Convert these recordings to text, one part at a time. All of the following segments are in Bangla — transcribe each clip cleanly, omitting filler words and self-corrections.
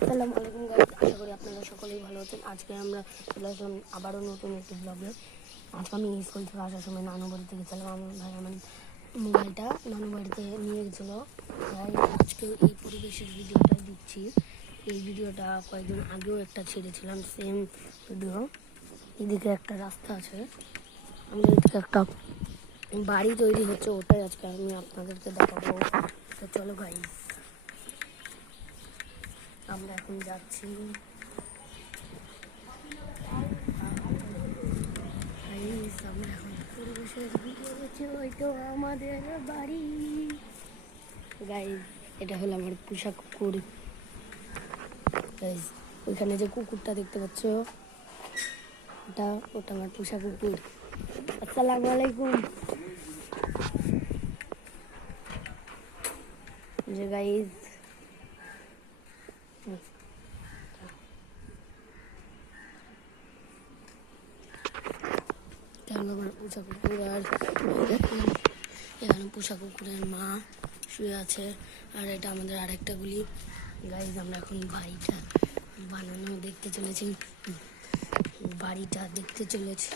আসসালামু আলাইকুম গাইস, আশা করি আপনারা সকলেই ভালো আছেন। আজকে আমরা চলে আসলাম আবারও নতুন একটি ব্লগে। আজকে আমি স্কুল থেকে আসার সময় নানু বাড়িতে গেছিলাম। আমার মোবাইলটা নানু বাড়িতে নিয়ে গেছিলো। তাই আজকে এই পরিবেশের ভিডিওটা দিচ্ছি। এই ভিডিওটা কয়েকদিন আগেও একটা ছেড়েছিলাম, সেম ভিডিও। এদিকে একটা রাস্তা আছে, আমাদের এদিকে একটা বাড়ি তৈরি হচ্ছে, ওটাই আজকে আমি আপনাদেরকে দেখাবো। তো চলো গাইস, আমরা এখন যাচ্ছি। আমরা এখন পরিবেশের ভিডিও হচ্ছে, ওইটা আমাদের বাড়ি। গাইস, এটা হলো আমার পোষা কুকুর। গাইস, ওইখানে যে কুকুরটা দেখতে পাচ্ছ, ওটা আমার পোষা কুকুর। আসসালামু আলাইকুম। যে গাইস, আমার পোষা কুকুর। আর এখানে পোষা কুকুরের মা শুয়ে আছে, আর এটা আমাদের আরেকটা গুলি। গাইজ, আমরা এখন বাড়িটা বানানো দেখতে চলেছি, বাড়িটা দেখতে চলেছি।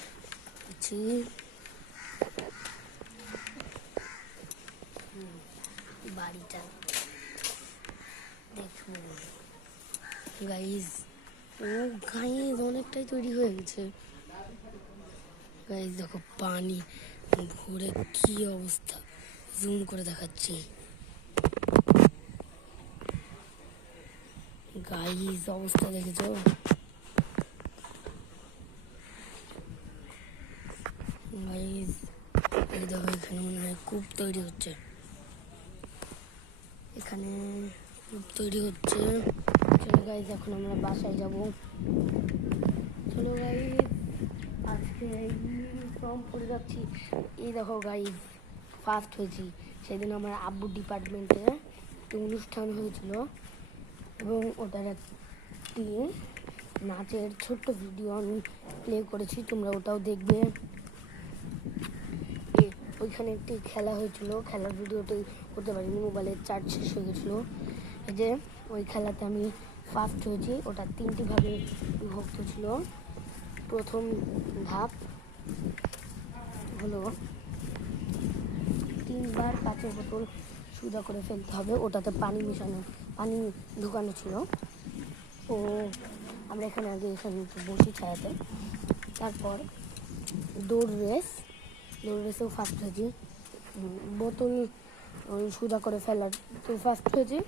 বাড়িটা দেখুন গাইজ। গাইজ অনেকটাই তৈরি হয়ে গেছে। গাইজ দেখো, পানি ভরে কি অবস্থা, জুম করে দেখাচ্ছি। গাইজ অবস্থা দেখেছো? গাইজ এই দেখো, এখানে মনে হয় কূপ তৈরি হচ্ছে। এখানে কূপ তৈরি হচ্ছে। চলো গাইজ, এখন আমরা বাসায় যাব। চলো গাইজ, আজকে ফর্ম পড়ে যাচ্ছি। এই দেখো গাইজ, ফার্স্ট হয়েছি। সেদিন আমার আব্বুর ডিপার্টমেন্টে একটি অনুষ্ঠান হয়েছিল, এবং ওটার একটি নাচের ছোট্ট ভিডিও আমি প্লে করেছি, তোমরা ওটাও দেখবে। ওইখানে একটি খেলা হয়েছিল, খেলার ভিডিওটি করতে পারিনি, মোবাইলের চার্জ শেষ হয়ে গেছিলো। এই যে ওই খেলাতে আমি ফার্স্ট হয়েছি। ওটা 3টি ভাগে বিভক্ত ছিল। প্রথম ধাপ হলো 3বার কাঁচের বোতল সোজা করে ফেলতে হবে, ওটাতে পানি ঢুকানো ছিল। ও আমরা এখানে বসি ছায়াতে। তারপর দৌড় রেসেও ফার্স্ট হয়েছি। বোতল সোজা করে ফেলার তো ফার্স্ট হয়েছি।